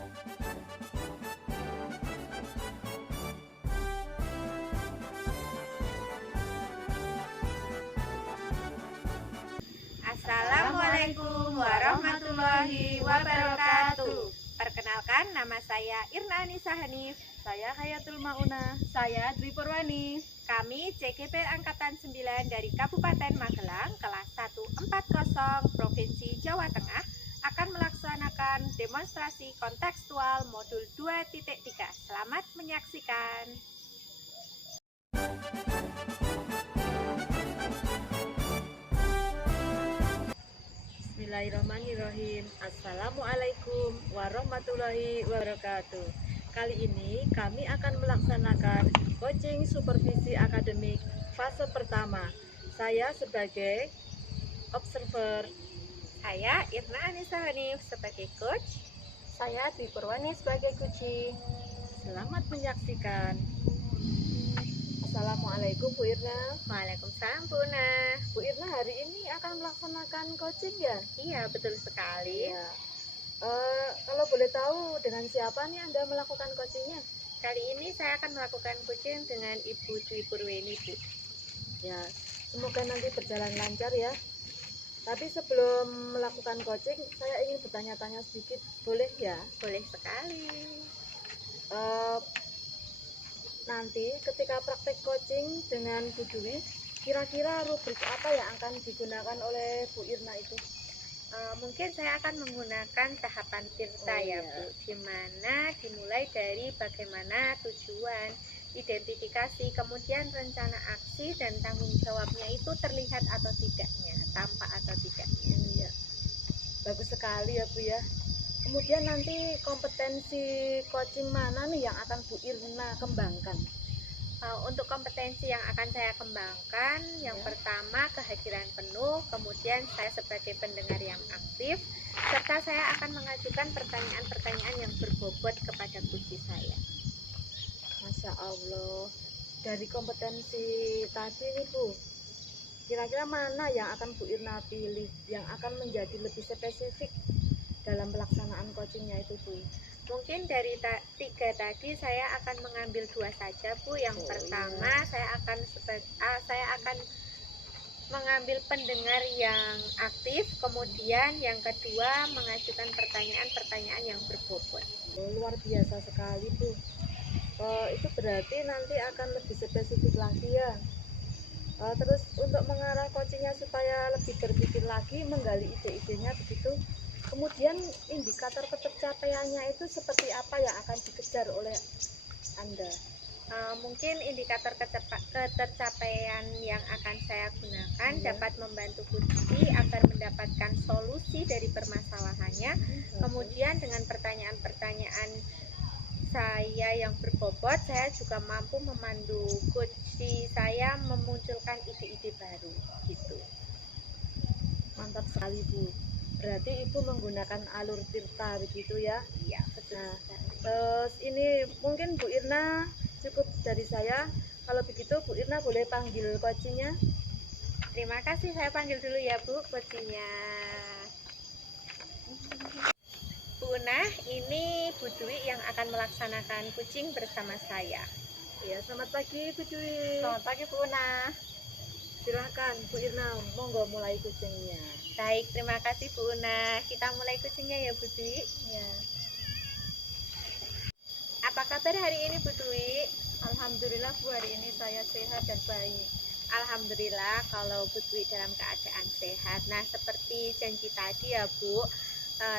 Assalamualaikum warahmatullahi wabarakatuh. Perkenalkan, nama saya Irna Anissa Hanif. Saya Hayatul Mauna. Saya Dwi Purwani. Kami CGP Angkatan 9 dari Kabupaten Magelang, kelas 140 Provinsi Jawa Tengah, akan melaksanakan demonstrasi kontekstual modul 2.3. Selamat menyaksikan. Bismillahirrahmanirrahim. Assalamualaikum warahmatullahi wabarakatuh. Kali ini kami akan melaksanakan coaching supervisi akademik fase pertama. Saya sebagai observer. Saya Irna Anissa Hanif sebagai coach. Saya Dwi Purwani sebagai coaching. Selamat menyaksikan. Assalamualaikum Bu Irna. Waalaikumsalam Bu Una. Bu Irna, hari ini akan melaksanakan coaching ya? Iya, betul sekali. Ya. Kalau boleh tahu dengan siapa nih Anda melakukan coachingnya? Kali ini saya akan melakukan coaching dengan Ibu Dwi Purwani, Bu. Ya, semoga nanti berjalan lancar ya. Tapi sebelum melakukan coaching, saya ingin bertanya-tanya sedikit, boleh ya? Boleh sekali. Nanti ketika praktek coaching dengan Bu Dwi, kira-kira rubrik apa yang akan digunakan oleh Bu Irna itu? Mungkin saya akan menggunakan tahapan Tirta ya Bu, di mana dimulai dari bagaimana tujuan, identifikasi, kemudian rencana aksi dan tanggung jawabnya itu terlihat atau tidaknya, tampak atau tidaknya. Ya. Bagus sekali ya Bu ya. Kemudian nanti kompetensi coaching mana nih yang akan Bu Irna kembangkan? Untuk kompetensi yang akan saya kembangkan, yang pertama kehadiran penuh, kemudian saya sebagai pendengar yang aktif, serta saya akan mengajukan pertanyaan-pertanyaan yang berbobot kepada coach saya. Masya Allah. Dari kompetensi tadi nih Bu, kira-kira mana yang akan Bu Irna pilih yang akan menjadi lebih spesifik dalam pelaksanaan coachingnya itu Bu? Mungkin dari tiga tadi saya akan mengambil dua saja Bu. Yang pertama saya akan mengambil pendengar yang aktif, kemudian yang kedua mengajukan pertanyaan-pertanyaan yang berbobot. Luar biasa sekali Bu. Itu berarti nanti akan lebih spesifik lagi ya. Terus untuk mengarah coachingnya supaya lebih berpikir lagi, menggali ide-idenya begitu. Kemudian indikator ketercapaiannya itu seperti apa yang akan dikejar oleh Anda? Mungkin indikator ketercapaian yang akan saya gunakan dapat membantu coach agar mendapatkan solusi dari permasalahannya. Kemudian dengan pertanyaan-pertanyaan saya yang berbobot, saya juga mampu memandu coach saya memunculkan ide-ide baru gitu. Mantap sekali Bu. Berarti Ibu menggunakan alur Tirta begitu ya? Iya, betul. Nah, terus ini mungkin Bu Irna cukup dari saya. Kalau begitu Bu Irna boleh panggil coachingnya. Terima kasih, saya panggil dulu ya Bu coachingnya. Bu Una, ini Bu Dwi yang akan melaksanakan coaching bersama saya. Ya, selamat pagi Bu Dwi. Selamat pagi Bu Una. Silahkan Bu Irna, monggo mulai coachingnya. Baik, terima kasih Bu Una. Kita mulai coachingnya ya Bu Dwi. Ya. Apa kabar hari ini Bu Dwi? Alhamdulillah Bu, hari ini saya sehat dan baik. Alhamdulillah kalau Bu Dwi dalam keadaan sehat. Nah, seperti janji tadi ya Bu,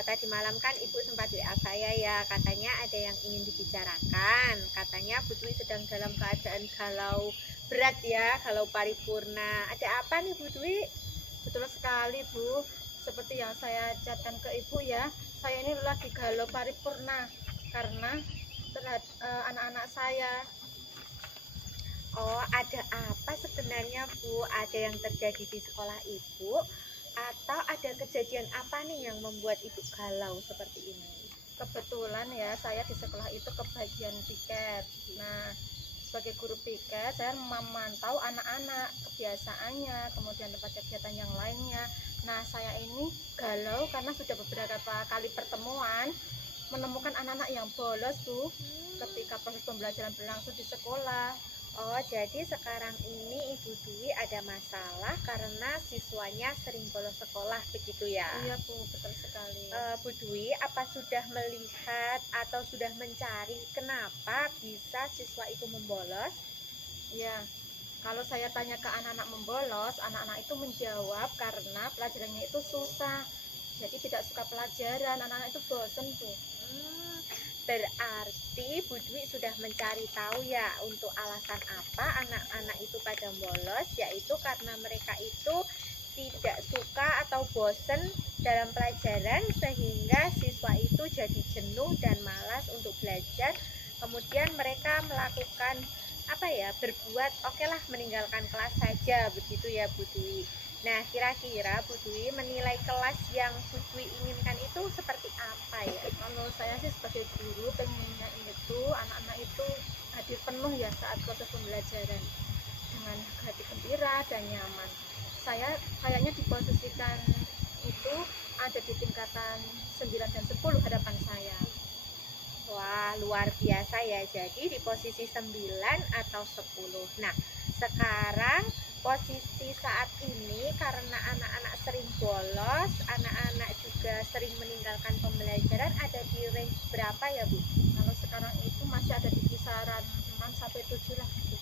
tadi malam kan Ibu sempat WA saya ya, katanya ada yang ingin dibicarakan. Katanya Bu Dwi sedang dalam keadaan galau berat ya, galau paripurna. Ada apa nih Bu Dwi? Betul sekali Bu, seperti yang saya catatan ke Ibu ya, saya ini lagi galau paripurna karena terhadap anak-anak saya. Oh, ada apa sebenarnya Bu? Ada yang terjadi di sekolah Ibu? Atau ada kejadian apa nih yang membuat Ibu galau seperti ini? Kebetulan ya, saya di sekolah itu kebagian piket. Nah, sebagai guru piket, saya memantau anak-anak, kebiasaannya, kemudian tempat kegiatan yang lainnya. Nah, saya ini galau karena sudah beberapa kali pertemuan menemukan anak-anak yang bolos Bu ketika proses pembelajaran berlangsung di sekolah. Oh, jadi sekarang ini Ibu Dwi ada masalah karena siswanya sering bolos sekolah, begitu ya? Iya Bu, betul sekali. Bu Dwi, apa sudah melihat atau sudah mencari kenapa bisa siswa itu membolos? Ya, kalau saya tanya ke anak-anak membolos, anak-anak itu menjawab karena pelajarannya itu susah. Jadi tidak suka pelajaran, anak-anak itu bosen tuh. Berarti Bu Dwi sudah mencari tahu ya untuk alasan apa anak-anak itu pada bolos, yaitu karena mereka itu tidak suka atau bosen dalam pelajaran sehingga siswa itu jadi jenuh dan malas untuk belajar. Kemudian mereka melakukan berbuat oke lah meninggalkan kelas saja, begitu ya Bu Dwi. Nah, kira-kira Bu Dwi menilai kelas yang Bu Dwi inginkan itu seperti apa ya? Kalau saya sih sebagai guru pengennya itu anak-anak itu hadir penuh ya saat proses pembelajaran dengan hati gembira dan nyaman. Saya kayaknya diposisikan itu ada di tingkatan 9 dan 10 hadapan saya. Wah, luar biasa ya. Jadi di posisi 9 atau 10. Nah, sekarang posisi saat ini karena anak-anak sering bolos, anak-anak juga sering meninggalkan pembelajaran, ada di range berapa ya Bu? Kalau sekarang itu masih ada di kisaran 6 sampai 7 lah gitu.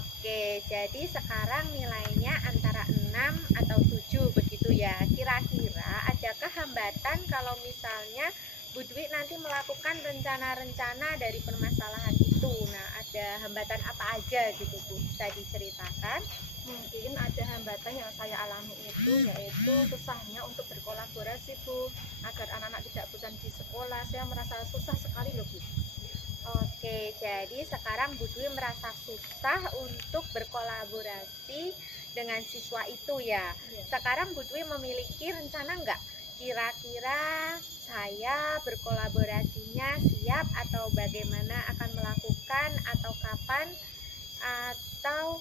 Oke, jadi sekarang nilainya antara 6 atau 7 begitu ya. Kira-kira adakah hambatan kalau misalnya Bu Dwi nanti melakukan rencana-rencana dari permasalahan itu? Nah, ada hambatan apa aja gitu Bu? Bisa diceritakan? Mungkin ada hambatan yang saya alami itu yaitu susahnya untuk berkolaborasi Bu, agar anak-anak tidak bosan di sekolah. Saya merasa susah sekali loh Bu. Oke, jadi sekarang Bu Dwi merasa susah untuk berkolaborasi dengan siswa itu ya. Sekarang Bu Dwi memiliki rencana nggak? Kira-kira saya berkolaborasinya siap atau bagaimana akan melakukan atau kapan atau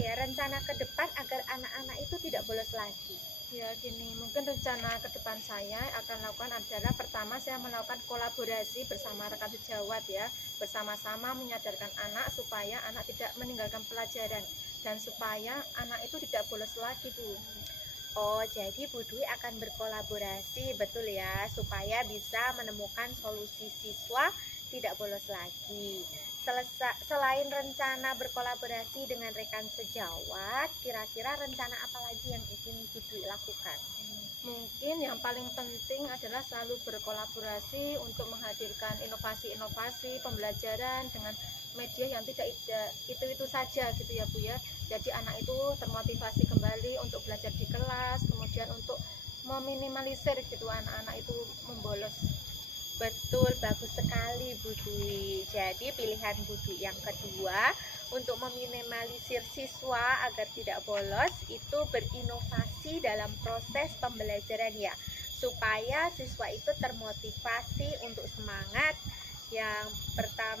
rencana ke depan agar anak-anak itu tidak bolos lagi? Ya gini, mungkin rencana ke depan saya akan lakukan adalah pertama saya melakukan kolaborasi bersama rekan sejawat ya, bersama-sama menyadarkan anak supaya anak tidak meninggalkan pelajaran dan supaya anak itu tidak bolos lagi Bu. Oh, jadi Bu Dwi akan berkolaborasi, betul ya, supaya bisa menemukan solusi siswa tidak bolos lagi. Selain rencana berkolaborasi dengan rekan sejawat, kira-kira rencana apa lagi yang ingin Bu Dwi lakukan? Mungkin yang paling penting adalah selalu berkolaborasi untuk menghadirkan inovasi-inovasi pembelajaran dengan media yang tidak itu saja gitu ya Bu ya. Jadi anak itu termotivasi kembali untuk belajar di kelas, kemudian untuk meminimalisir gitu anak-anak itu membolos. Betul, bagus sekali Bu Dwi. Jadi pilihan Bu Dwi yang kedua untuk meminimalisir siswa agar tidak bolos itu berinovasi dalam proses pembelajaran ya, supaya siswa itu termotivasi untuk semangat. Yang pertama,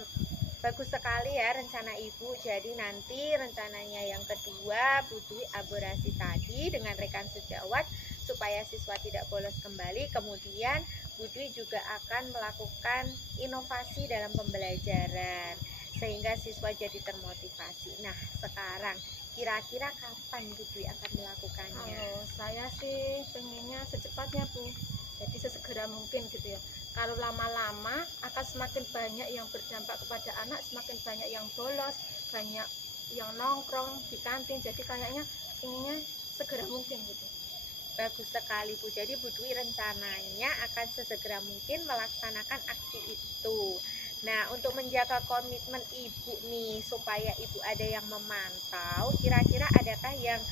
bagus sekali ya rencana Ibu. Jadi nanti rencananya yang kedua Bu Dwi elaborasi tadi dengan rekan sejawat supaya siswa tidak bolos kembali. Kemudian Bu Dwi juga akan melakukan inovasi dalam pembelajaran sehingga siswa jadi termotivasi. Nah, sekarang kira-kira kapan Bu Dwi akan melakukannya? Kalau saya sih pengennya secepatnya Bu, jadi sesegera mungkin gitu ya. Kalau lama-lama akan semakin banyak yang berdampak kepada anak, semakin banyak yang bolos, banyak yang nongkrong di kantin. Jadi kayaknya inginnya segera mungkin gitu. Bagus sekali Bu. Jadi Bu Dwi rencananya akan sesegera mungkin melaksanakan aksi itu. Nah, untuk menjaga komitmen Ibu nih supaya Ibu ada yang memantau, kira-kira adakah yang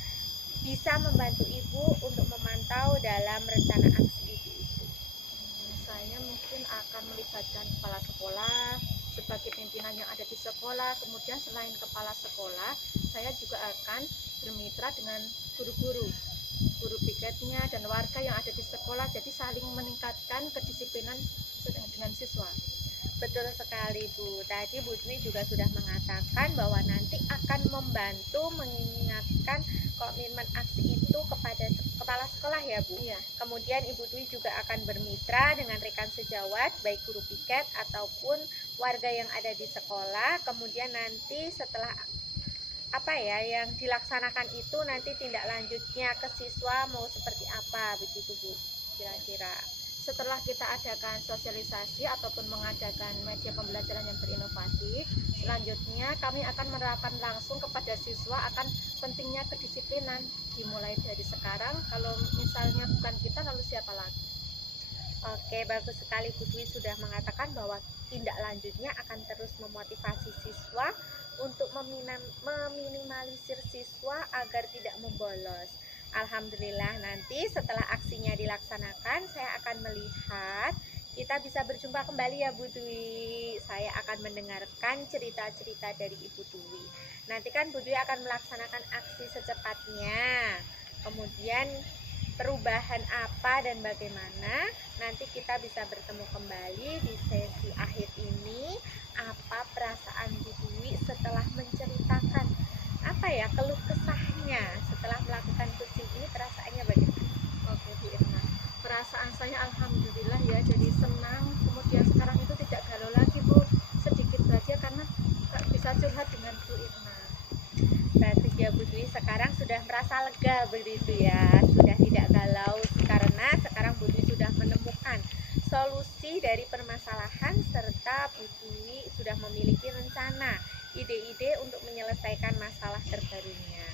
bisa membantu Ibu untuk memantau dalam rencana aksi Ibu itu? Saya mungkin akan melibatkan kepala sekolah sebagai pimpinan yang ada di sekolah. Kemudian selain kepala sekolah, saya juga akan bermitra dengan guru-guru, guru piketnya dan warga yang ada di sekolah. Jadi saling meningkatkan kedisiplinan dengan siswa. Betul sekali Bu. Tadi Bu Dwi juga sudah mengatakan bahwa nanti akan membantu mengingatkan komitmen aksi itu kepada kepala sekolah ya Bu. Iya. Kemudian Ibu Dwi juga akan bermitra dengan rekan sejawat, baik guru piket ataupun warga yang ada di sekolah. Kemudian nanti setelah yang dilaksanakan itu, nanti tindak lanjutnya ke siswa mau seperti apa begitu Bu kira-kira. Setelah kita adakan sosialisasi ataupun mengadakan media pembelajaran yang berinovasi, selanjutnya kami akan menerapkan langsung kepada siswa akan pentingnya kedisiplinan. Dimulai dari sekarang, kalau misalnya bukan kita, lalu siapa lagi? Oke, bagus sekali Bu Dwi sudah mengatakan bahwa tindak lanjutnya akan terus memotivasi siswa untuk meminimalisir siswa agar tidak membolos. Alhamdulillah, nanti setelah aksinya dilaksanakan saya akan melihat kita bisa berjumpa kembali ya Bu Dwi. Saya akan mendengarkan cerita-cerita dari Ibu Dwi. Nanti kan Bu Dwi akan melaksanakan aksi secepatnya. Kemudian perubahan apa dan bagaimana, nanti kita bisa bertemu kembali di sesi akhir ini. Apa perasaan Bu Dwi setelah menceritakan keluh kesahnya setelah melakukan kucing ini, perasaannya bagaimana? Oke Bu Irna, perasaan saya alhamdulillah ya, jadi senang. Kemudian sekarang itu tidak galau lagi Bu, sedikit saja karena bisa curhat dengan Bu Irna. Berarti ya Bu Dwi sekarang sudah merasa lega begitu ya, sudah tidak galau karena sekarang Bu Dwi sudah menemukan solusi dari permasalahan serta Bu Dwi sudah memiliki rencana, ide-ide untuk menyelesaikan masalah terbarunya.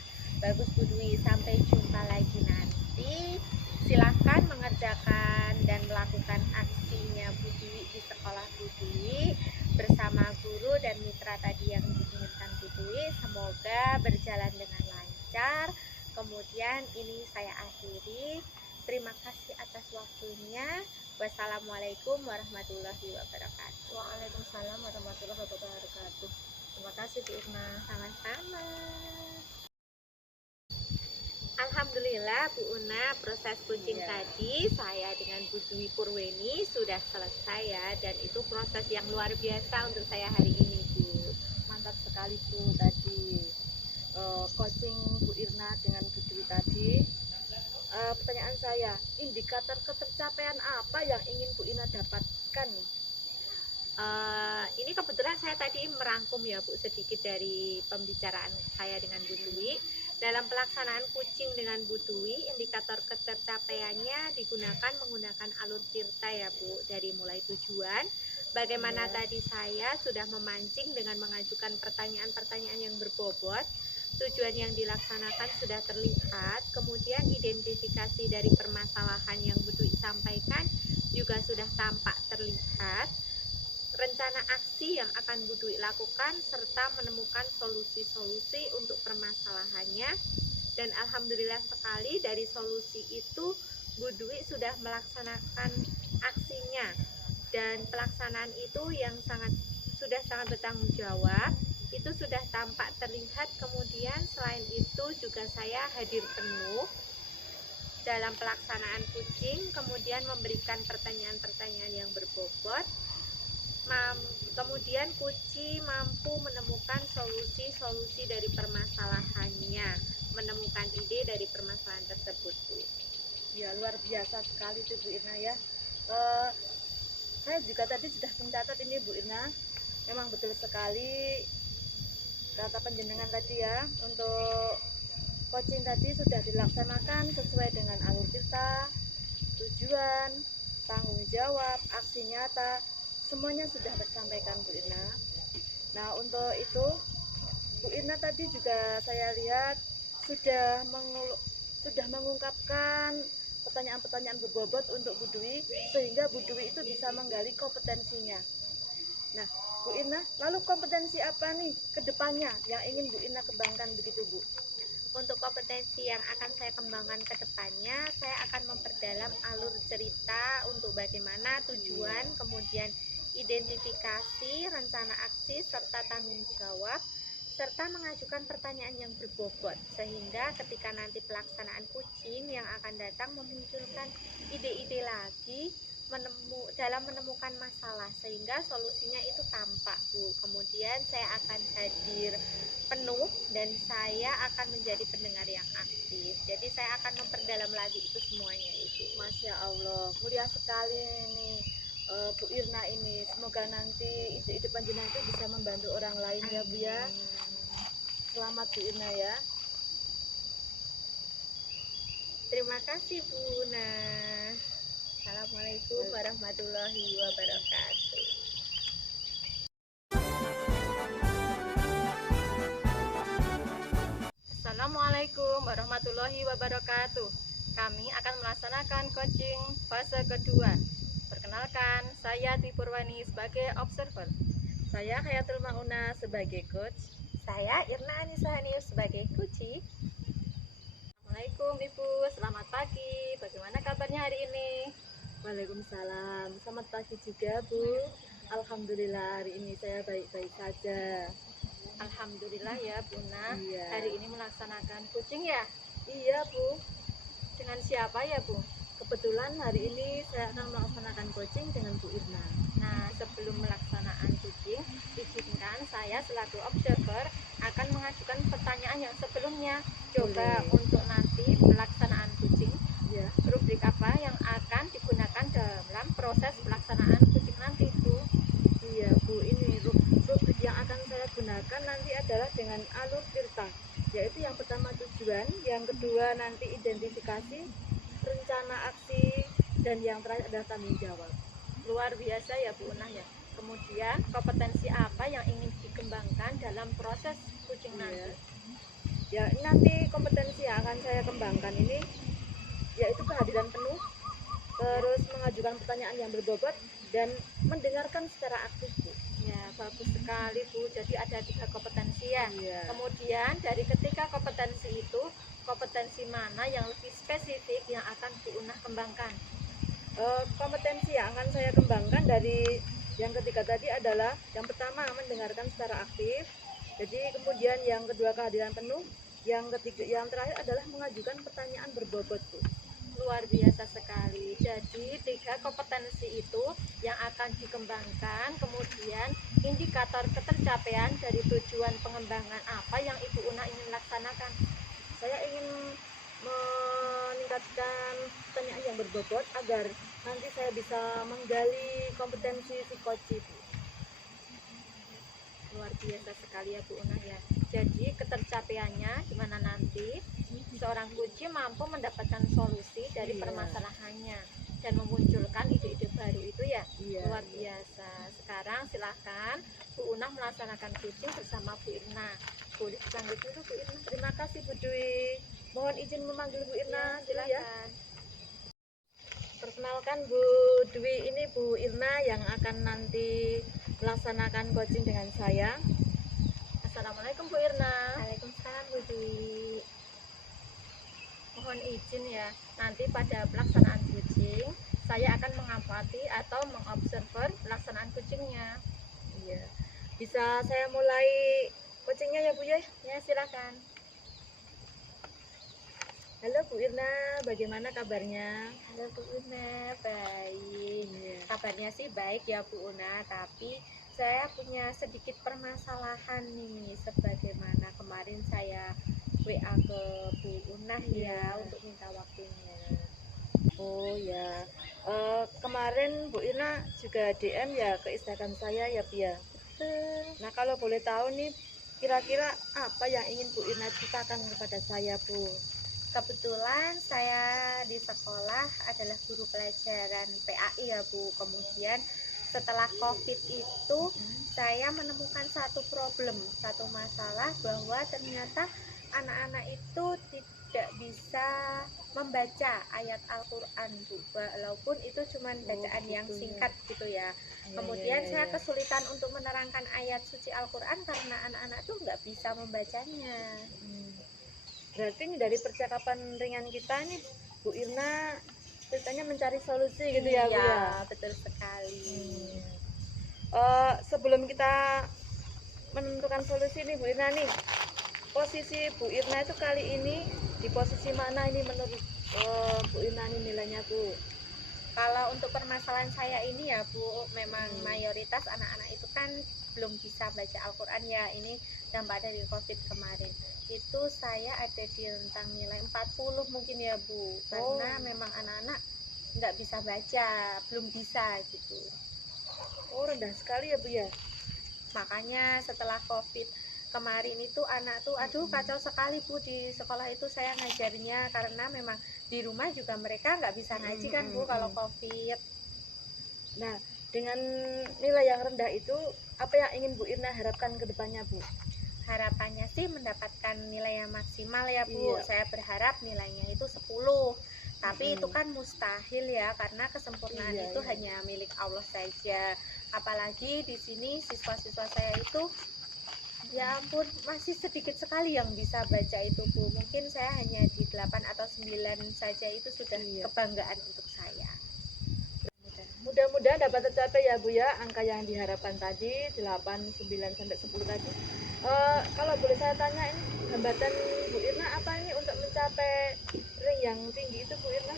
Bagus Bu Dwi, sampai jumpa lagi nanti. Silahkan mengerjakan dan melakukan aksinya Bu Dwi di sekolah Bu Dwi bersama guru dan mitra tadi yang diinginkan Bu Dwi. Semoga berjalan dengan lancar. Kemudian ini saya akhiri. Terima kasih atas waktunya. Wassalamualaikum warahmatullahi wabarakatuh. Waalaikumsalam warahmatullahi wabarakatuh. Terima kasih Bu Irna. Sama-sama. Alhamdulillah Bu Una, proses kucing tadi saya dengan Bu Dwi Purweni sudah selesai ya, dan itu proses yang luar biasa untuk saya hari ini Bu. Mantap sekali Bu tadi coaching Bu Irna dengan Bu Dwi tadi. Pertanyaan saya, indikator ketercapaian apa yang ingin Bu Irna dapatkan? Ini kebetulan saya tadi merangkum ya Bu sedikit dari pembicaraan saya dengan Bu Dwi. Dalam pelaksanaan kucing dengan Bu Dwi, indikator ketercapaiannya menggunakan alur tirta ya Bu, dari mulai tujuan. Bagaimana tadi saya sudah memancing dengan mengajukan pertanyaan-pertanyaan yang berbobot. Tujuan yang dilaksanakan sudah terlihat, kemudian identifikasi dari permasalahan yang Bu Dwi sampaikan juga sudah tampak terlihat. Rencana aksi yang akan Bu Dwi lakukan serta menemukan solusi-solusi untuk permasalahannya, dan alhamdulillah sekali dari solusi itu Bu Dwi sudah melaksanakan aksinya, dan pelaksanaan itu yang sudah sangat bertanggung jawab, itu sudah tampak terlihat. Kemudian selain itu juga saya hadir penuh dalam pelaksanaan kucing, kemudian memberikan pertanyaan-pertanyaan yang berbobot. Kemudian Kuci mampu menemukan solusi-solusi dari permasalahannya, menemukan ide dari permasalahan tersebut Bu. Ya luar biasa sekali tuh Bu Irna ya. Saya juga tadi sudah mencatat ini Bu Irna, memang betul sekali kata penjenengan tadi ya, untuk coaching tadi sudah dilaksanakan sesuai dengan alur tirta, tujuan, tanggung jawab, aksi nyata, semuanya sudah tersampaikan Bu Irna. Nah untuk itu Bu Irna tadi juga saya lihat sudah mengungkapkan pertanyaan-pertanyaan berbobot untuk Bu Dwi, sehingga Bu Dwi itu bisa menggali kompetensinya. Nah Bu Irna, lalu kompetensi apa nih ke depannya yang ingin Bu Irna kembangkan begitu Bu? Untuk kompetensi yang akan saya kembangkan ke depannya, saya akan memperdalam alur cerita untuk bagaimana tujuan, kemudian identifikasi, rencana aksi, serta tanggung jawab, serta mengajukan pertanyaan yang berbobot, sehingga ketika nanti pelaksanaan kucing yang akan datang memunculkan ide-ide lagi dalam menemukan masalah, sehingga solusinya itu tampak Bu. Kemudian kemudian saya akan hadir penuh dan saya akan menjadi pendengar yang aktif. Jadi saya akan memperdalam lagi itu semuanya Ibu. Masya Allah, mulia sekali ini Bu Irna ini. Semoga nanti ide-ide panjenengan itu bisa membantu orang lain ya Bu ya. Selamat Bu Irna ya. Terima kasih Bu Una. Assalamualaikum warahmatullahi wabarakatuh. Assalamualaikum warahmatullahi wabarakatuh. Kami akan melaksanakan coaching fase kedua. Perkenalkan, saya Tipurwani sebagai observer. Saya Hayatul Mauna sebagai coach. Saya Irna Anissa Hanius sebagai Kuci. Assalamualaikum Ibu, selamat pagi. Bagaimana kabarnya hari ini? Waalaikumsalam. Selamat pagi juga Bu. Alhamdulillah hari ini saya baik-baik saja. Alhamdulillah ya Buna. Iya. Hari ini melaksanakan coaching ya? Iya Bu. Dengan siapa ya Bu? Kebetulan hari ini saya akan melaksanakan coaching dengan Bu Irna. Nah, sebelum melaksanaan coaching, izinkan saya selaku observer akan mengajukan pertanyaan yang sebelumnya. Coba Boleh. untuk nanti pelaksanaan coaching, Ya. rubrik apa yang akan digunakan dalam proses pelaksanaan coaching nanti Bu? Iya Bu, ini rubrik yang akan saya gunakan nanti adalah dengan alur tirta, yaitu yang pertama tujuan, yang kedua nanti identifikasi, rencana aksi, dan yang terakhir adalah tanggung jawab. Luar biasa ya Bu Unah ya. Kemudian kompetensi apa yang ingin dikembangkan dalam proses coaching nanti? Ya, ini nanti kompetensi yang akan saya kembangkan ini yaitu kehadiran penuh, terus mengajukan pertanyaan yang berbobot, dan mendengarkan secara aktif Bu. Ya, bagus sekali Bu. Jadi ada 3 kompetensi ya. Iya. Kemudian dari ketiga kompetensi itu, kompetensi mana yang lebih spesifik yang akan Bu Unah kembangkan? Kompetensi yang akan saya kembangkan dari yang ketiga tadi adalah yang pertama mendengarkan secara aktif, jadi kemudian yang kedua kehadiran penuh, yang ketiga yang terakhir adalah mengajukan pertanyaan berbobot Bu. Luar biasa sekali. Jadi 3 kompetensi itu yang akan dikembangkan, kemudian indikator ketercapaian dari tujuan pengembangan apa yang Ibu Una ingin laksanakan. Saya ingin meningkatkan pertanyaan yang berbobot agar nanti saya bisa menggali kompetensi si coach Bu. Luar biasa sekali ya Bu Una ya. Jadi ketercapaiannya gimana nanti seorang coach mampu mendapatkan solusi dari Iya. permasalahannya dan memunculkan ide-ide baru itu ya. Iya. Luar biasa. Sekarang silahkan Bu Una melaksanakan coaching bersama Bu Irna. Boleh dipanggil dulu Bu Irna. Terima kasih Bu Dwi. Mohon izin memanggil Bu Irna Ya, dulu ya. silakan. Perkenalkan Bu Dwi, ini Bu Irna yang akan nanti melaksanakan coaching dengan saya. Assalamualaikum Bu Irna. Waalaikumsalam Bu Dwi. Mohon izin ya, nanti pada pelaksanaan coaching saya akan mengamati atau mengobserver pelaksanaan coachingnya. Iya. Bisa saya mulai coachingnya ya Bu ya? Ya silakan. Halo Bu Irna, bagaimana kabarnya? Halo Bu Una, baik. Iya. Kabarnya sih baik ya Bu Una, tapi saya punya sedikit permasalahan nih, sebagaimana kemarin saya WA ke Bu Una ya Iya. untuk minta waktunya. Oh ya, kemarin Bu Irna juga DM ya ke Instagram saya ya Bu ya. Nah kalau boleh tahu nih, kira-kira apa yang ingin Bu Irna ceritakan kepada saya Bu? Kebetulan saya di sekolah adalah guru pelajaran PAI ya Bu. Kemudian setelah COVID itu saya menemukan satu problem, satu masalah bahwa ternyata anak-anak itu tidak bisa membaca ayat Al-Quran Bu, walaupun itu cuma bacaan yang gitu. singkat gitu ya. Iya, Kemudian iya, saya iya. kesulitan untuk menerangkan ayat suci Al-Quran karena anak-anak tuh nggak bisa membacanya. Berarti ini dari percakapan ringan kita nih Bu Irna ceritanya mencari solusi gitu ya Bu ya. Iya, betul sekali. Sebelum kita menentukan solusi nih Bu Irna nih, posisi Bu Irna itu kali ini di posisi mana ini menurut Bu Irna nih nilainya Bu? Kalau untuk permasalahan saya ini ya Bu, memang mayoritas anak-anak itu kan belum bisa baca Al-Quran ya, ini dampak dari COVID kemarin. Itu saya ada di rentang nilai 40 mungkin ya Bu, karena memang anak-anak nggak bisa baca, belum bisa gitu. Oh, rendah sekali ya Bu ya. Makanya setelah COVID kemarin itu anak tuh aduh kacau sekali Bu, di sekolah itu saya ngajarnya karena memang di rumah juga mereka nggak bisa ngaji kan Bu kalau COVID. Nah, dengan nilai yang rendah itu apa yang ingin Bu Irna harapkan ke depannya Bu? Harapannya sih mendapatkan nilai yang maksimal ya Bu. Iya. Saya berharap nilainya itu 10. Tapi itu kan mustahil ya, karena kesempurnaan Iya, itu iya. hanya milik Allah saja. Apalagi di sini siswa-siswa saya itu ya ampun, masih sedikit sekali yang bisa baca itu Bu. Mungkin saya hanya di 8 atau 9 saja, itu sudah Iya. kebanggaan untuk saya. Mudah-mudahan dapat tercapai ya Bu ya, angka yang diharapkan tadi 8, 9 sampai 10 tadi. Kalau boleh saya tanya, ini hambatan Bu Irna apa ini untuk mencapai rank yang tinggi itu Bu Irna?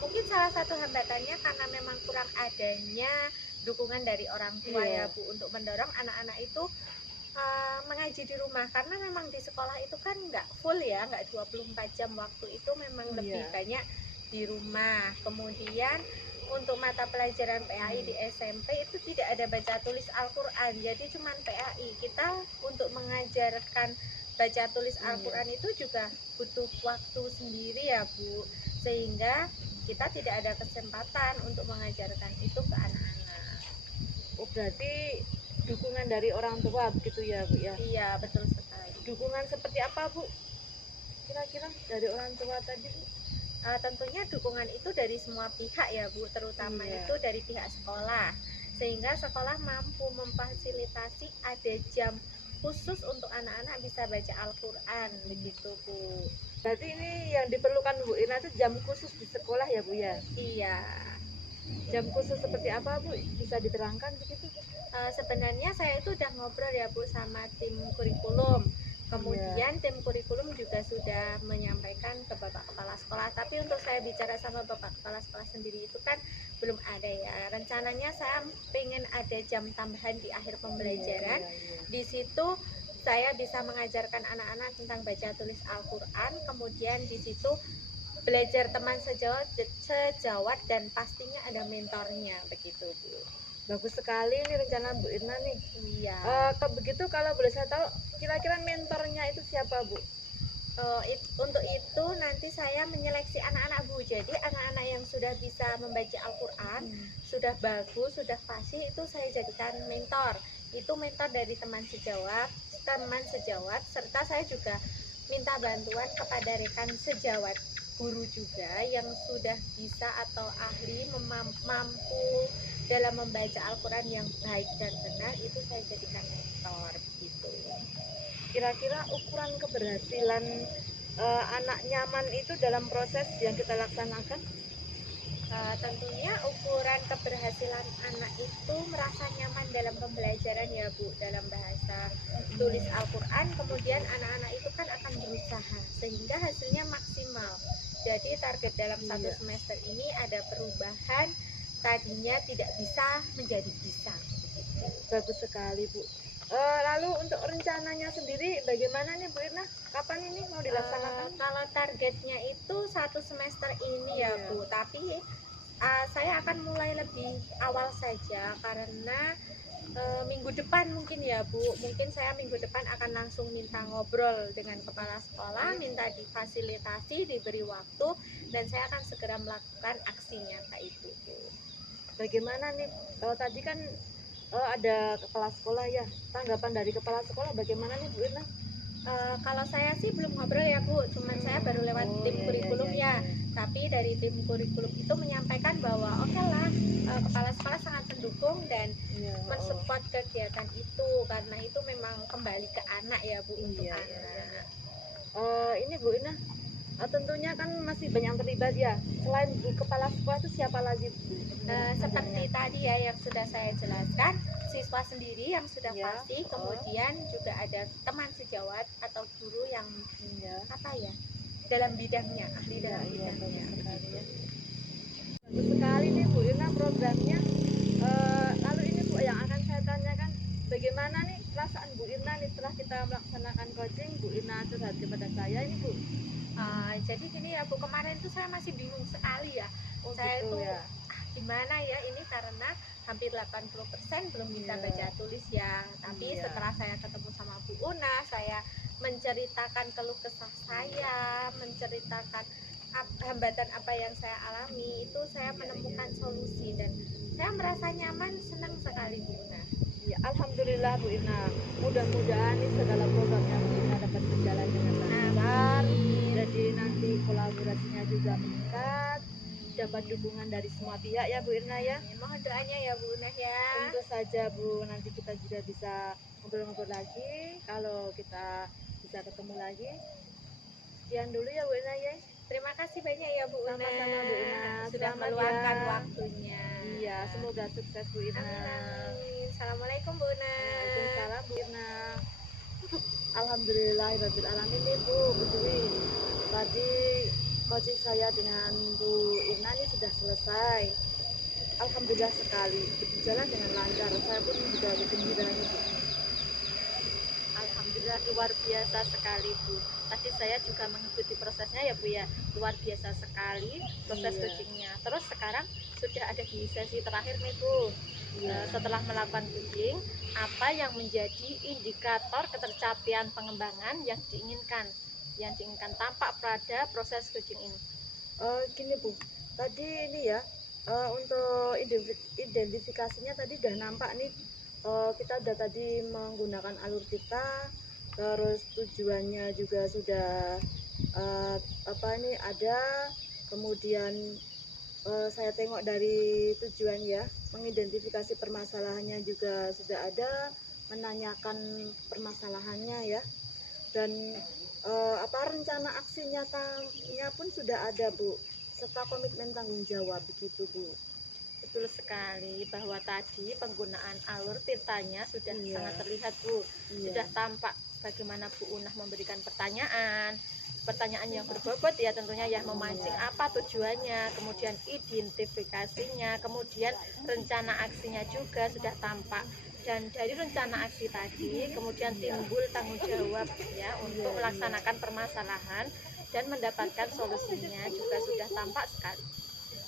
Mungkin salah satu hambatannya karena memang kurang adanya dukungan dari orang tua Iya. ya Bu, untuk mendorong anak-anak itu mengaji di rumah, karena memang di sekolah itu kan nggak full ya, nggak 24 jam, waktu itu memang lebih Iya. banyak di rumah. Kemudian untuk mata pelajaran PAI di SMP itu tidak ada baca tulis Al-Quran, jadi cuman PAI. Kita untuk mengajarkan baca tulis Al-Quran itu juga butuh waktu sendiri ya Bu, sehingga kita tidak ada kesempatan untuk mengajarkan itu ke anak-anak. Oh, berarti dukungan dari orang tua begitu ya Bu ya? Iya, betul sekali. Dukungan seperti apa Bu? Kira-kira dari orang tua tadi Bu? Tentunya dukungan itu dari semua pihak ya Bu, terutama Iya. itu dari pihak sekolah, sehingga sekolah mampu memfasilitasi ada jam khusus untuk anak-anak bisa baca Al-Quran, begitu Bu. Berarti ini yang diperlukan Bu Irna itu jam khusus di sekolah ya Bu ya? Iya. Jam khusus seperti apa Bu? Bisa diterangkan begitu? Sebenarnya saya itu udah ngobrol ya Bu sama tim kurikulum. Kemudian tim kurikulum juga sudah menyampaikan ke Bapak Kepala Sekolah. Tapi untuk saya bicara sama Bapak Kepala Sekolah sendiri itu kan belum ada ya. Rencananya saya pengen ada jam tambahan di akhir pembelajaran. Di situ saya bisa mengajarkan anak-anak tentang baca tulis Al-Quran. Kemudian di situ belajar teman sejawat dan pastinya ada mentornya, begitu Bu. Bagus sekali ini rencana Bu Irna nih. Iya. Begitu kalau boleh saya tahu kira-kira mentornya itu siapa Bu? Untuk itu nanti saya menyeleksi anak-anak Bu. Jadi anak-anak yang sudah bisa membaca Al-Quran, sudah bagus, sudah fasih, itu saya jadikan mentor. Itu mentor dari teman sejawat, serta saya juga minta bantuan kepada rekan sejawat guru juga yang sudah bisa atau ahli mampu dalam membaca Al-Quran yang baik dan benar, itu saya jadikan mentor gitu. Kira-kira ukuran keberhasilan anak nyaman itu dalam proses yang kita laksanakan? Tentunya ukuran keberhasilan anak itu merasa nyaman dalam pembelajaran ya Bu, dalam bahasa tulis Al-Quran. Kemudian anak-anak itu kan akan berusaha sehingga hasilnya maksimal. Jadi target dalam satu semester ini ada perubahan, tadinya tidak bisa menjadi bisa. Bagus sekali Bu. Lalu untuk rencananya sendiri bagaimana nih Bu Irna? Kapan ini mau dilaksanakan? Kalau targetnya itu satu semester ini ya Bu, tapi saya akan mulai lebih awal saja karena minggu depan mungkin ya Bu, mungkin saya minggu depan akan langsung minta ngobrol dengan kepala sekolah, minta difasilitasi, diberi waktu, dan saya akan segera melakukan aksi nyata itu Bu. Bagaimana nih, tadi kan ada kepala sekolah ya, tanggapan dari kepala sekolah bagaimana nih Bu Irna? Kalau saya sih belum ngobrol ya Bu, cuman saya baru lewat tim kurikulum ya. Tapi dari tim kurikulum itu menyampaikan bahwa oke lah, kepala sekolah sangat mendukung dan mensupport kegiatan itu, karena itu memang kembali ke anak ya Bu, untuk anak. Ini Bu Irna, tentunya kan masih banyak terlibat ya. Selain Bu kepala sekolah itu siapa lagi Bu? Seperti tadi ya yang sudah saya jelaskan, siswa sendiri yang sudah pasti, kemudian juga ada teman sejawat atau guru yang apa ya, dalam bidangnya, ahli dalam bidangnya. Bagus sekali nih Bu Irna programnya. Lalu ini Bu yang akan saya tanyakan, bagaimana nih perasaan Bu Irna nih setelah kita melaksanakan coaching? Bu Irna curhat kepada saya ini Bu. Jadi gini ya Bu, kemarin tuh saya masih bingung sekali ya. Oh Saya gitu itu ya. gimana ya ini, karena hampir 80% belum bisa Iya. baca tulis ya. Tapi Iya. setelah saya ketemu sama Bu Una, saya menceritakan keluh kesah saya, menceritakan hambatan apa yang saya alami, itu saya menemukan solusi dan saya merasa nyaman, senang sekali Bu Una. Ya, alhamdulillah Bu Irna. Mudah-mudahan nih segala programnya Bu Irna dapat berjalan dengan lancar. Amin. Jadi nanti kolaborasinya juga meningkat, dapat dukungan dari semua pihak ya Bu Irna ya. Mohon doanya ya Bu Una ya. Tentu saja Bu, nanti kita juga bisa ngobrol-ngobrol lagi kalau kita bisa ketemu lagi. Sekian dulu ya Bu Irna ya. Terima kasih banyak ya Bu Una. Sama-sama Bu Ina. Sudah Selamat meluangkan ya. waktunya. Iya, semoga sukses Bu Irna. Amin, amin. Assalamualaikum Bu Una. Waalaikumsalam Bu Irna. Alhamdulillahirabbil alamin nih Bu Dwi. Tadi coaching saya dengan Bu Irna ini sudah selesai. Alhamdulillah sekali berjalan dengan lancar. Saya pun juga bergembira nih Bu. Alhamdulillah luar biasa sekali Bu. Tadi saya juga mengikuti prosesnya ya Bu ya, luar biasa sekali proses Iya. coachingnya. Terus sekarang sudah ada di sesi terakhir nih Bu. Setelah melakukan coaching, apa yang menjadi indikator ketercapaian pengembangan yang diinginkan tampak pada proses coaching ini? Gini Bu, tadi ini ya untuk identifikasinya tadi udah nampak nih. Kita udah tadi menggunakan alur kita, terus tujuannya juga sudah ada. Kemudian saya tengok dari tujuan ya, mengidentifikasi permasalahannya juga sudah ada, menanyakan permasalahannya ya, dan rencana aksi nyatanya pun sudah ada Bu, serta komitmen tanggung jawab begitu Bu. Betul sekali bahwa tadi penggunaan alur tintanya sudah Iya. sangat terlihat Bu. Iya. Sudah tampak bagaimana Bu Unah memberikan pertanyaan yang berbobot ya, tentunya ya, memancing apa tujuannya, kemudian identifikasinya, kemudian rencana aksinya juga sudah tampak. Dan dari rencana aksi tadi kemudian timbul tanggung jawab ya untuk melaksanakan permasalahan dan mendapatkan solusinya juga sudah tampak sekali.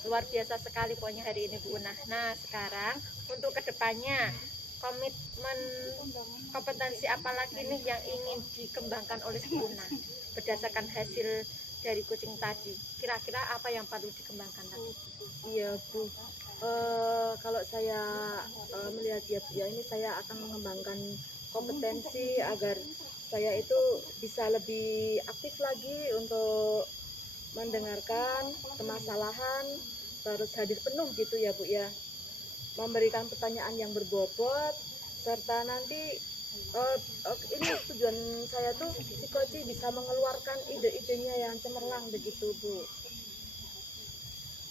Luar biasa sekali pokoknya hari ini Bu Unah. Nah sekarang untuk kedepannya, komitmen kompetensi apa lagi nih yang ingin dikembangkan oleh Bu Unah berdasarkan hasil dari coaching tadi? Kira-kira apa yang perlu dikembangkan lagi? Iya Bu, kalau saya melihat ya ini saya akan mengembangkan kompetensi agar saya itu bisa lebih aktif lagi untuk mendengarkan permasalahan, terus hadir penuh gitu ya Bu ya, memberikan pertanyaan yang berbobot, serta nanti ini tujuan saya tuh si coach bisa mengeluarkan ide-idenya yang cemerlang begitu Bu.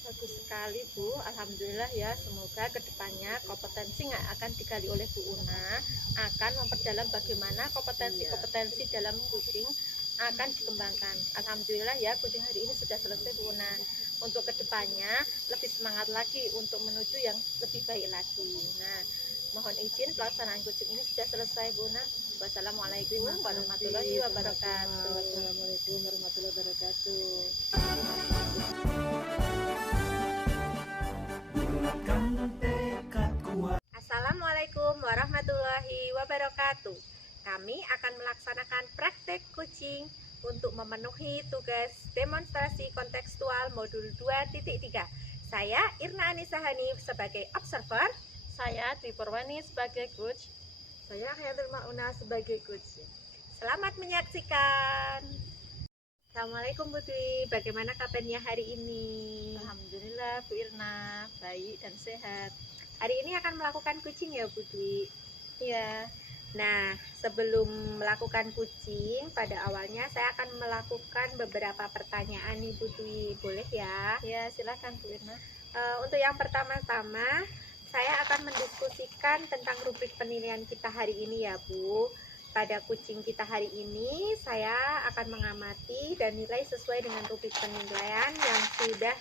Bagus sekali Bu, alhamdulillah ya. Semoga kedepannya kompetensi yang akan digali oleh Bu Una akan memperdalam bagaimana kompetensi dalam coaching akan dikembangkan. Alhamdulillah ya, coaching hari ini sudah selesai Bu Una. Untuk kedepannya lebih semangat lagi untuk menuju yang lebih baik lagi. Nah, mohon izin pelaksanaan coaching ini sudah selesai Bu Una. Wassalamualaikum warahmatullahi wabarakatuh. Wassalamualaikum warahmatullahi wabarakatuh. Assalamualaikum warahmatullahi wabarakatuh. Kami akan melaksanakan praktek coaching untuk memenuhi tugas demonstrasi kontekstual modul 2.3. Saya Irna Anissa Hanif sebagai observer. Saya Dwi Purwani sebagai coach. Saya Hayatul Mauna sebagai coach. Selamat menyaksikan. Assalamualaikum Bu Dwi, bagaimana kabarnya hari ini? Alhamdulillah Bu Irna, baik dan sehat. Hari ini akan melakukan coaching ya Bu Dwi? Iya. Nah, sebelum melakukan coaching, pada awalnya saya akan melakukan beberapa pertanyaan nih Bu Dwi, boleh ya? Ya, silakan Bu Irna. Untuk yang pertama-tama, saya akan mendiskusikan tentang rubrik penilaian kita hari ini ya Bu. Pada coaching kita hari ini, saya akan mengamati dan nilai sesuai dengan rubrik penilaian yang sudah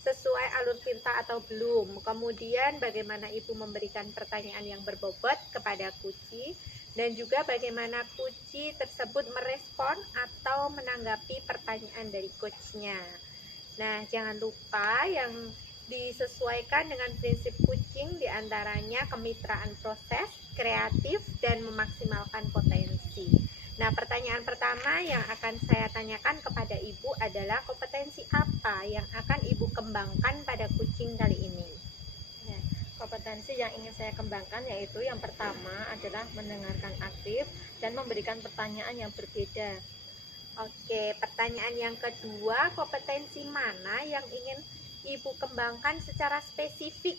sesuai alur tinta atau belum. Kemudian bagaimana Ibu memberikan pertanyaan yang berbobot kepada Kuci, dan juga bagaimana Kuci tersebut merespon atau menanggapi pertanyaan dari coachnya. Nah, jangan lupa yang disesuaikan dengan prinsip kucing diantaranya kemitraan proses, kreatif, dan memaksimalkan potensi. Nah, pertanyaan pertama yang akan saya tanyakan kepada Ibu adalah kompetensi apa yang akan Ibu kembangkan pada kucing kali ini? Ya, kompetensi yang ingin saya kembangkan yaitu yang pertama adalah mendengarkan aktif dan memberikan pertanyaan yang berbeda. Oke, pertanyaan yang kedua, kompetensi mana yang ingin Ibu kembangkan secara spesifik,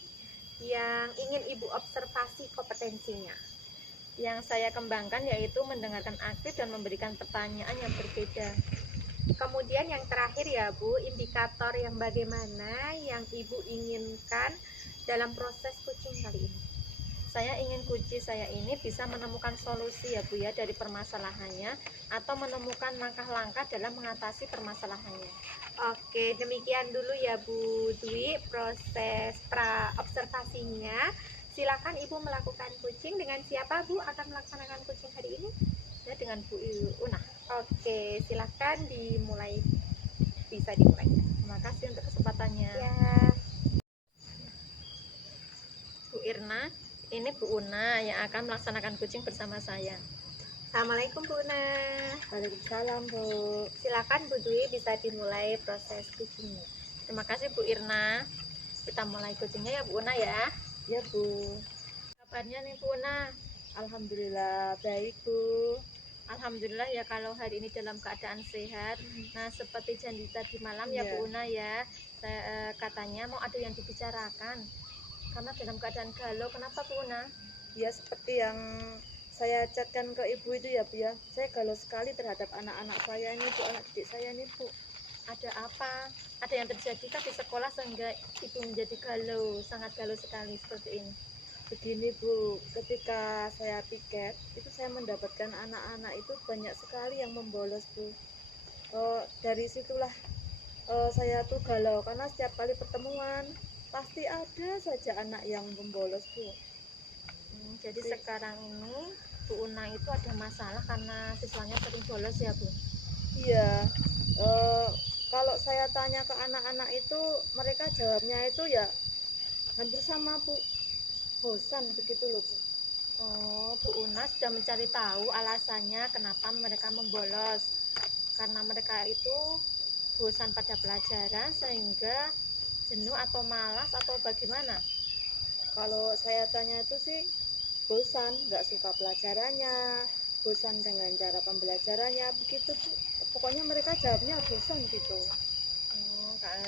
yang ingin Ibu observasi kompetensinya? Yang saya kembangkan yaitu mendengarkan aktif dan memberikan pertanyaan yang berbeda. Kemudian yang terakhir ya Bu, indikator yang bagaimana yang Ibu inginkan dalam proses kucing kali ini? Saya ingin kucing saya ini bisa menemukan solusi ya Bu ya dari permasalahannya, atau menemukan langkah-langkah dalam mengatasi permasalahannya. Oke, demikian dulu ya Bu Dwi proses pra observasinya. Silakan Ibu melakukan kucing. Dengan siapa Bu akan melaksanakan kucing hari ini? Ya, dengan Bu Una. Oke, silakan dimulai. Bisa dimulai. Terima kasih untuk kesempatannya. Ya. Bu Irna, ini Bu Una yang akan melaksanakan kucing bersama saya. Assalamualaikum Bu Una. Waalaikumsalam Bu. Silakan Bu Dwi bisa dimulai proses kucingnya. Terima kasih Bu Irna. Kita mulai kucingnya ya Bu Una ya. Ya Bu. Kabarnya nih Bu Una? Alhamdulillah baik Bu. Alhamdulillah ya kalau hari ini dalam keadaan sehat. Nah, seperti janji tadi malam ya Iya. Bu Una ya, saya katanya mau ada yang dibicarakan karena dalam keadaan galau. Kenapa Bu Una? Ya seperti yang saya chatkan ke Ibu itu ya Bu ya. Saya galau sekali terhadap anak-anak saya ini Bu, anak didik saya ini Bu. Ada apa? Ada yang terjadi kah di sekolah sehingga Ibu menjadi galau, sangat galau sekali seperti ini? Begini Bu, ketika saya piket itu saya mendapatkan anak-anak itu banyak sekali yang membolos Bu. Dari situlah saya tuh galau karena setiap kali pertemuan pasti ada saja anak yang membolos Bu. Jadi sekarang ini Bu Una itu ada masalah karena siswanya sering bolos ya Bu? Iya, kalau saya tanya ke anak-anak itu mereka jawabnya itu ya hampir sama Bu, bosan begitu loh Bu. Oh, Bu Una sudah mencari tahu alasannya kenapa mereka membolos. Karena mereka itu bosan pada pelajaran sehingga jenuh atau malas atau bagaimana? Kalau saya tanya itu sih bosan, nggak suka pelajarannya, bosan dengan cara pembelajarannya begitu Bu. Pokoknya mereka jawabnya bosan gitu.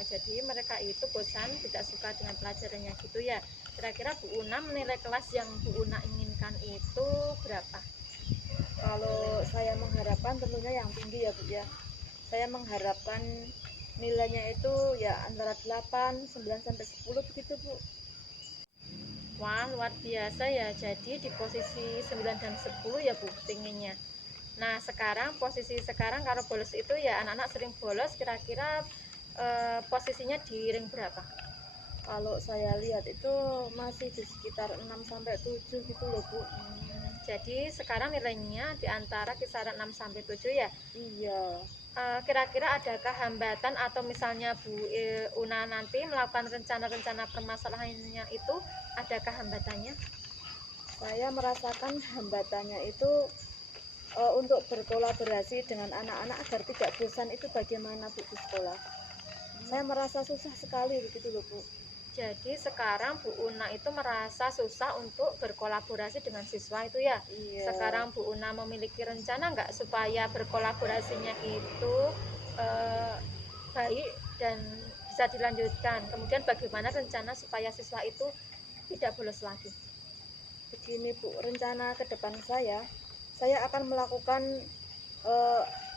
Jadi mereka itu bosan, tidak suka dengan pelajarannya gitu ya. Kira-kira Bu Una menilai kelas yang Bu Una inginkan itu berapa? Kalau saya mengharapkan tentunya yang tinggi ya Bu ya. Saya mengharapkan nilainya itu ya antara 8, 9 sampai 10 begitu Bu. Wah, luar biasa ya. Jadi di posisi 9 dan 10 ya Bu pinginnya. Nah, sekarang posisi sekarang kalau bolos itu ya anak-anak sering bolos, kira-kira posisinya di ring berapa? Kalau saya lihat itu masih di sekitar 6 sampai 7 gitu loh Bu. Jadi sekarang nilainya di antara kisaran 6 sampai 7 ya. Iya. Kira-kira adakah hambatan atau misalnya Bu Una nanti melakukan rencana-rencana permasalahannya itu, adakah hambatannya? Saya merasakan hambatannya itu untuk berkolaborasi dengan anak-anak agar tidak bosan itu bagaimana Bu di sekolah. Saya merasa susah sekali begitu loh Bu. Jadi sekarang Bu Una itu merasa susah untuk berkolaborasi dengan siswa itu ya. Iya. Sekarang Bu Una memiliki rencana nggak supaya berkolaborasinya itu baik dan bisa dilanjutkan. Kemudian bagaimana rencana supaya siswa itu tidak bolos lagi? Begini Bu, rencana ke depan saya akan melakukan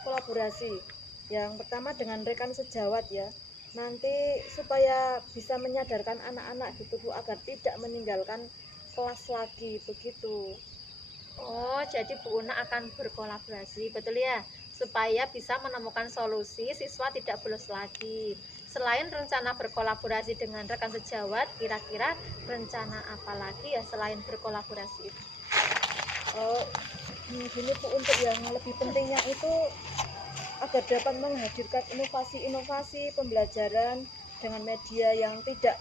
kolaborasi. Yang pertama dengan rekan sejawat ya. Nanti supaya bisa menyadarkan anak-anak gitu Bu agar tidak meninggalkan kelas lagi begitu. Oh, jadi Bu Una akan berkolaborasi, betul ya? Supaya bisa menemukan solusi siswa tidak bolos lagi. selain rencana berkolaborasi dengan rekan sejawat, kira-kira rencana apa lagi ya selain berkolaborasi itu? Gini Bu, untuk yang lebih pentingnya itu agar dapat menghadirkan inovasi-inovasi pembelajaran dengan media yang tidak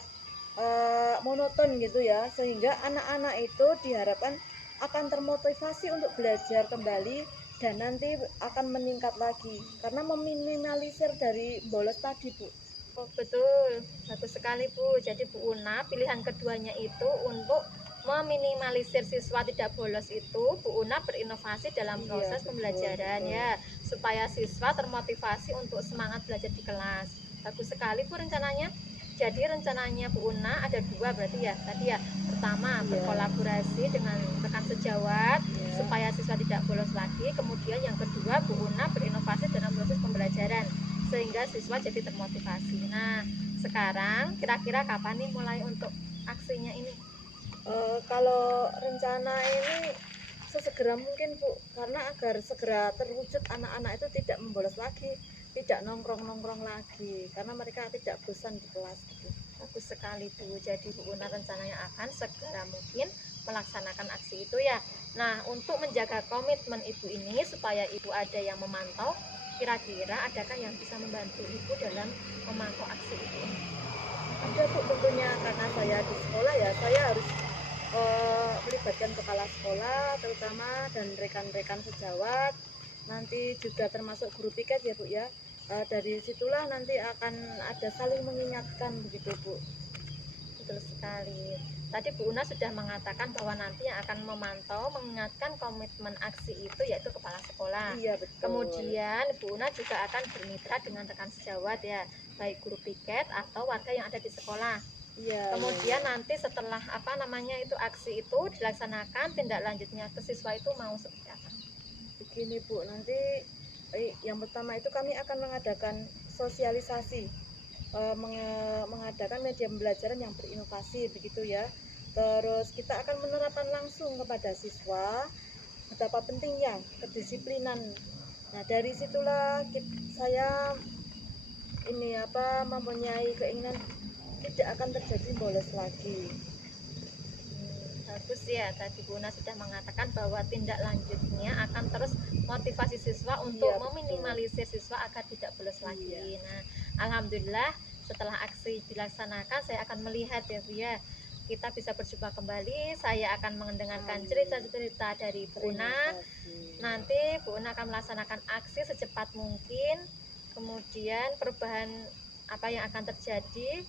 monoton gitu ya, sehingga anak-anak itu diharapkan akan termotivasi untuk belajar kembali dan nanti akan meningkat lagi karena meminimalisir dari bolos tadi Bu. Oh, betul, bagus sekali Bu. Jadi Bu Una, pilihan keduanya itu untuk meminimalisir siswa tidak bolos itu, Bu Una berinovasi dalam Iya, proses betul, pembelajaran betul. ya, supaya siswa termotivasi untuk semangat belajar di kelas. Bagus sekali Bu rencananya. Jadi rencananya Bu Una ada dua berarti ya. Tadi ya, pertama Iya. berkolaborasi dengan rekan sejawat Iya. supaya siswa tidak bolos lagi. Kemudian yang kedua Bu Una berinovasi dalam proses pembelajaran sehingga siswa jadi termotivasi. Nah, sekarang kira-kira kapan nih mulai untuk aksinya ini? Kalau rencana ini sesegera mungkin Bu, karena agar segera terwujud anak-anak itu tidak membolos lagi, tidak nongkrong-nongkrong lagi, karena mereka tidak bosan di kelas gitu. Bagus sekali Bu. Jadi Bu Una rencananya akan segera mungkin melaksanakan aksi itu ya. Nah, untuk menjaga komitmen Ibu ini supaya Ibu ada yang memantau, kira-kira adakah yang bisa membantu Ibu dalam memantau aksi itu? Ada Bu, tentunya karena saya di sekolah ya, saya harus melibatkan kepala sekolah terutama dan rekan-rekan sejawat, nanti juga termasuk guru piket ya Bu ya. Dari situlah nanti akan ada saling mengingatkan begitu Bu. Betul sekali. Tadi Bu Una sudah mengatakan bahwa nanti yang akan memantau, mengingatkan komitmen aksi itu yaitu kepala sekolah. Iya betul. Kemudian Bu Una juga akan bermitra dengan rekan sejawat ya, baik guru piket atau warga yang ada di sekolah. Iya. Kemudian nanti setelah itu aksi itu dilaksanakan, tindak lanjutnya ke siswa itu mau seperti apa? Begini Bu, nanti yang pertama itu kami akan mengadakan sosialisasi, mengadakan media pembelajaran yang berinovasi begitu ya. Terus kita akan menerapkan langsung kepada siswa betapa pentingnya kedisiplinan. Nah dari situlah saya mempunyai keinginan tidak akan terjadi bolos lagi. Bagus ya, tadi Bu Una sudah mengatakan bahwa tindak lanjutnya akan terus motivasi siswa untuk Iya, betul. meminimalisir siswa agar tidak bolos lagi. Iya. Nah, alhamdulillah setelah aksi dilaksanakan saya akan melihat ya Bu ya, kita bisa berjumpa kembali. Saya akan mendengarkan cerita-cerita dari Bu Una. Nanti Bu Una akan melaksanakan aksi secepat mungkin. Kemudian perubahan apa yang akan terjadi.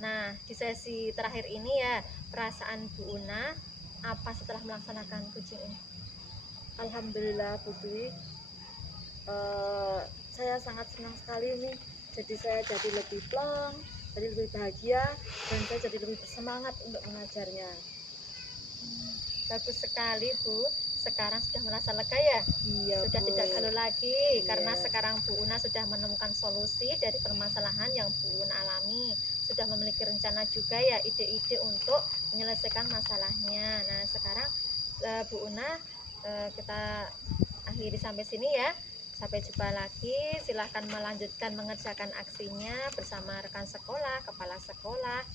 Nah, di sesi terakhir ini ya, perasaan Bu Una apa setelah melaksanakan kucing ini? Alhamdulillah Bu Dwi, saya sangat senang sekali nih. Jadi saya jadi lebih plong, jadi lebih bahagia, dan saya jadi lebih bersemangat untuk mengajarnya. Bagus sekali Bu. Sekarang sudah merasa lega ya? Iya Sudah Bu. tidak galau lagi. Iya. Karena sekarang Bu Una sudah menemukan solusi dari permasalahan yang Bu Una alami. Sudah memiliki rencana juga ya, ide-ide untuk menyelesaikan masalahnya. Nah sekarang Bu Una kita akhiri sampai sini ya. Sampai jumpa lagi. Silahkan melanjutkan mengerjakan aksinya bersama rekan sekolah, kepala sekolah.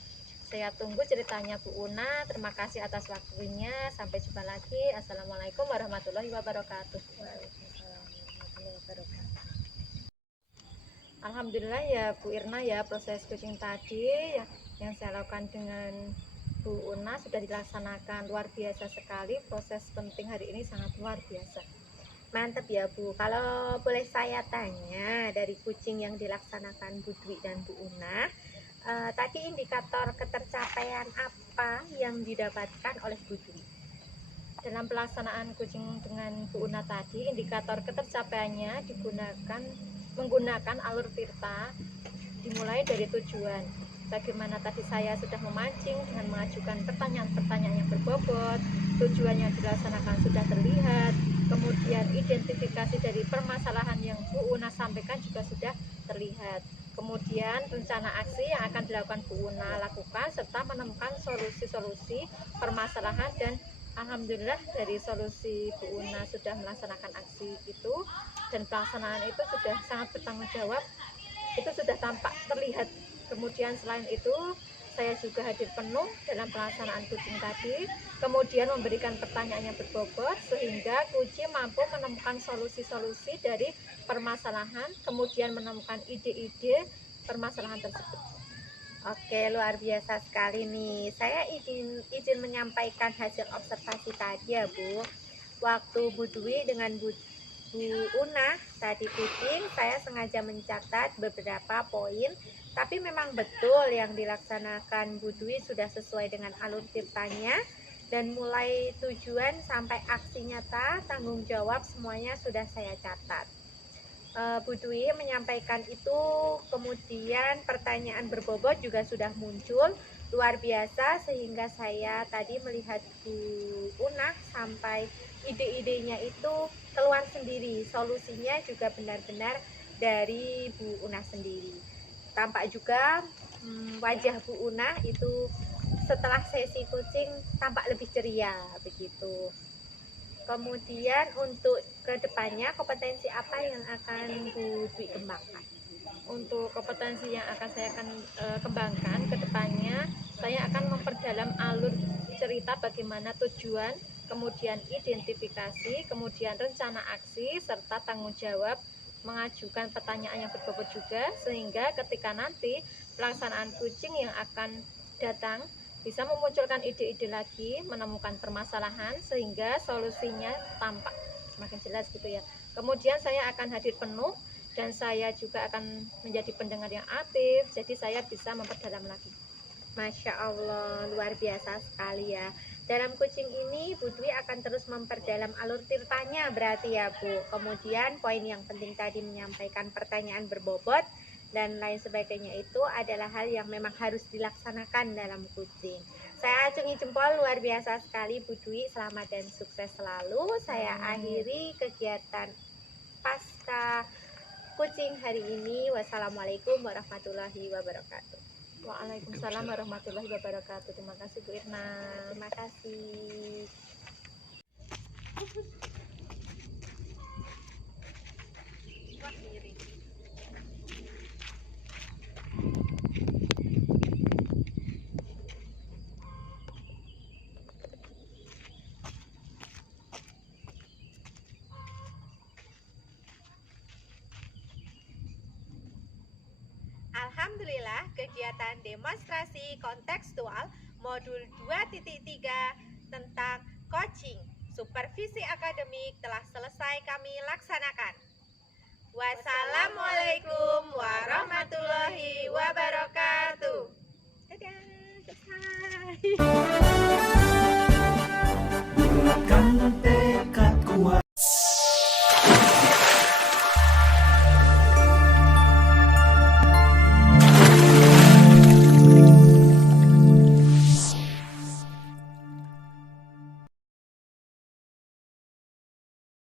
Saya tunggu ceritanya Bu Una. Terima kasih atas waktunya. Sampai jumpa lagi. Assalamualaikum warahmatullahi wabarakatuh. Alhamdulillah ya Bu Irna ya, proses coaching tadi yang saya lakukan dengan Bu Una sudah dilaksanakan. Luar biasa sekali, proses penting hari ini sangat luar biasa. Mantap ya Bu. Kalau boleh saya tanya, dari kucing yang dilaksanakan Bu Dwi dan Bu Una, tadi indikator ketercapaian apa yang didapatkan oleh Bu Dwi? Dalam pelaksanaan kucing dengan Bu Una tadi, indikator ketercapaiannya menggunakan alur tirta, dimulai dari tujuan. Bagaimana tadi saya sudah memancing dengan mengajukan pertanyaan-pertanyaan yang berbobot, tujuan yang dilaksanakan sudah terlihat, kemudian identifikasi dari permasalahan yang Bu Una sampaikan juga sudah terlihat. Kemudian rencana aksi yang akan dilakukan Bu Una lakukan serta menemukan solusi-solusi permasalahan, dan alhamdulillah dari solusi Bu Una sudah melaksanakan aksi itu dan pelaksanaan itu sudah sangat bertanggung jawab. Itu sudah tampak terlihat Kemudian selain itu saya juga hadir penuh dalam pelaksanaan kucing tadi, kemudian memberikan pertanyaan yang berbobot sehingga kucing mampu menemukan solusi-solusi dari permasalahan, kemudian menemukan ide-ide permasalahan tersebut. Oke, luar biasa sekali nih. Saya izin menyampaikan hasil observasi tadi ya, Bu. Waktu Bu Dwi dengan Bu Una tadi kucing, saya sengaja mencatat beberapa poin, tapi memang betul yang dilaksanakan Bu Dwi sudah sesuai dengan alur ceritanya, dan mulai tujuan sampai aksi nyata, tanggung jawab semuanya sudah saya catat. Bu Dwi menyampaikan itu, kemudian pertanyaan berbobot juga sudah muncul, luar biasa, sehingga saya tadi melihat Bu Una sampai ide-idenya itu keluar sendiri, solusinya juga benar-benar dari Bu Una sendiri. Tampak juga wajah Bu Una itu setelah sesi kucing tampak lebih ceria begitu. Kemudian untuk kedepannya kompetensi apa yang akan Bu Dwi kembangkan? Untuk kompetensi yang akan saya kembangkan ke depannya, saya akan memperdalam alur cerita bagaimana tujuan, kemudian identifikasi, kemudian rencana aksi, serta tanggung jawab, mengajukan pertanyaan yang berbobot juga, sehingga ketika nanti pelaksanaan kucing yang akan datang bisa memunculkan ide-ide lagi, menemukan permasalahan sehingga solusinya tampak semakin jelas gitu ya. Kemudian saya akan hadir penuh dan saya juga akan menjadi pendengar yang aktif, jadi saya bisa memperdalam lagi. Masya Allah, luar biasa sekali ya. Dalam kucing ini Bu Dwi akan terus memperdalam alur ceritanya berarti ya Bu. Kemudian poin yang penting tadi menyampaikan pertanyaan berbobot dan lain sebagainya itu adalah hal yang memang harus dilaksanakan dalam kucing. Saya acungi jempol, luar biasa sekali Bu Dwi, selamat dan sukses selalu. Saya akhiri kegiatan pasca kucing hari ini. Wassalamualaikum warahmatullahi wabarakatuh. Waalaikumsalam warahmatullahi wabarakatuh. Terima kasih Bu Irna. Terima kasih. Alhamdulillah, kegiatan demonstrasi kontekstual modul 2.3 tentang coaching supervisi akademik telah selesai kami laksanakan. Wassalamualaikum warahmatullahi wabarakatuh. Dadah, selesai. Gunakan TK